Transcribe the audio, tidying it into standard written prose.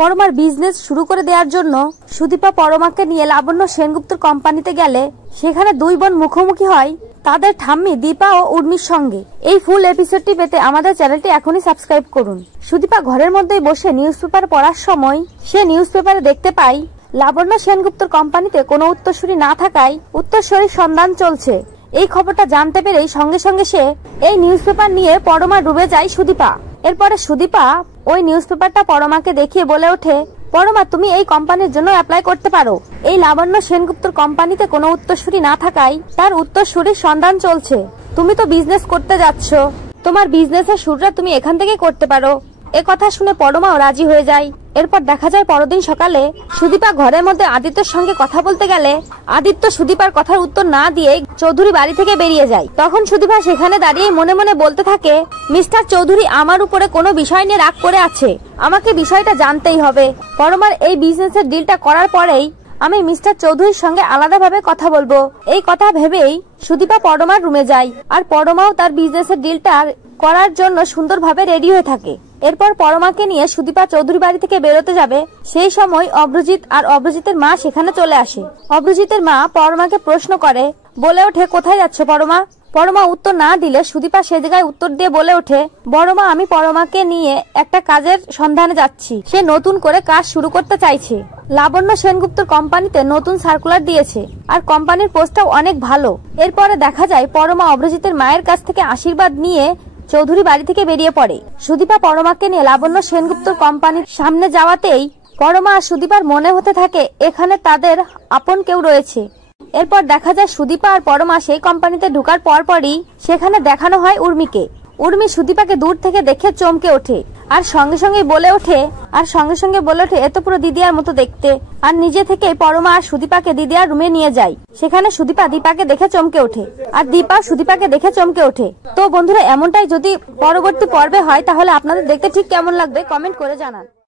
Parmar business শুরু করে দেওয়ার জন্য সুদীপা পরমাকে নিয়ে লাবণ্য সেনগুপ্তর কোম্পানিতে গেলে সেখানে দুই বোন মুখোমুখি হয় তাদের ঠাম্মি দীপা ও উর্মির সঙ্গে। এই ফুল এপিসোডটি পেতে আমাদের চ্যানেলটি এখনই সাবস্ক্রাইব করুন। সুদীপা ঘরের মধ্যেই বসে নিউজ পেপার পড়ার সময় সে নিউজ পেপারে দেখতে পায় লাবণ্য সেনগুপ্তর কোম্পানিতে কোনো উত্তরসূরি না থাকায় উত্তরসূরির সন্ধান চলছে। এই খবরটা জানতে পেরেই সঙ্গে সঙ্গে সে এই নিউজ পেপার নিয়ে পরমা ডুবে যায় সুদীপা। এরপরে সুদীপা ওই নিউজ পেপারটা পরমাকে দেখিয়ে বলে ওঠে, পরমা তুমি এই কোম্পানির জন্য অ্যাপ্লাই করতে পারো। এই লাবণ্য সেনগুপ্তর কোম্পানিতে কোনো উত্তরসূরি না থাকায় তার উত্তরসূরির সন্ধান চলছে। তুমি তো বিজনেস করতে যাচ্ছ, তোমার বিজনেসের শুরুটা তুমি এখান থেকে করতে পারো। এ কথা শুনে পরমাও রাজি হয়ে যায়। এরপর দেখা যায় পরদিন সকালে সুদীপা ঘরের মধ্যে আদিত্যর সঙ্গে কথা বলতে গেলে আদিত্য সুদীপার কথার উত্তর না দিয়ে চৌধুরী বাড়ি থেকে বেরিয়ে যায়। তখন সুদীপা সেখানে দাঁড়িয়ে মনে মনে বলতে থাকে, মিস্টার চৌধুরী আমার উপরে কোনো বিষয় নিয়ে রাগ করে আছে, আমাকে বিষয়টা জানতেই হবে। পরমার এই বিজনেসের ডিলটা করার পরেই আমি মিস্টার চৌধুরীর সঙ্গে আলাদাভাবে কথা বলবো। এই কথা ভেবেই সুদীপা পরমার রুমে যায় আর পরমাও তার বিজনেসের ডিলটা করার জন্য সুন্দরভাবে রেডি হয়ে থাকে। এরপর পরমাকে নিয়ে সুদীপা চৌধুরী বাড়ি থেকে বেরোতে যাবে, সেই সময় অভ্রজিৎ আর অভ্রজিতের মা সেখানে চলে আসে। অভ্রজিতের মা পরমাকে প্রশ্ন করে, বলে ওঠে, কোথায় যাচ্ছ পরমা? পরমা উত্তর না দিলে সুদীপা সে জায়গায় উত্তর দিয়ে বলে ওঠে, বড়মা আমি পরমাকে নিয়ে একটা কাজের সন্ধানে যাচ্ছি। সে নতুন করে কাজ শুরু করতে চাইছে। লাবণ্য সেনগুপ্তর কোম্পানিতে নতুন সার্কুলার দিয়েছে আর কোম্পানির পোস্টটাও অনেক ভালো। এরপরে দেখা যায় পরমা অভ্রজিতের মায়ের কাছ থেকে আশীর্বাদ নিয়ে চৌধুরী বাড়ি থেকে বেরিয়ে পড়ে। সুদীপা পরমাকে নিয়ে লাবণ্য সেনগুপ্তর কোম্পানির সামনে যাওয়াতেই পরমা আর সুদীপার মনে হতে থাকে এখানে তাদের আপন কেউ রয়েছে। এরপর দেখা যায় সুদীপা আর পরমা সেই কোম্পানিতে ঢোকার পরপরই সেখানে দেখানো হয় উর্মিকে। উর্মি সুদীপাকে দূর থেকে দেখে চমকে ওঠে আর সঙ্গে সঙ্গে বলে ওঠে এত পুরো দিদিয়ার মতো দেখতে। আর নিজে থেকে পরমা আর সুদীপাকে দিদিয়ার রুমে নিয়ে যায়। সেখানে সুদীপা দীপাকে দেখে চমকে ওঠে আর দীপা সুদীপাকে দেখে চমকে ওঠে। তো বন্ধুরা, এমনটাই যদি পরবর্তী পর্বে হয় তাহলে আপনাদের দেখতে ঠিক কেমন লাগবে কমেন্ট করে জানান।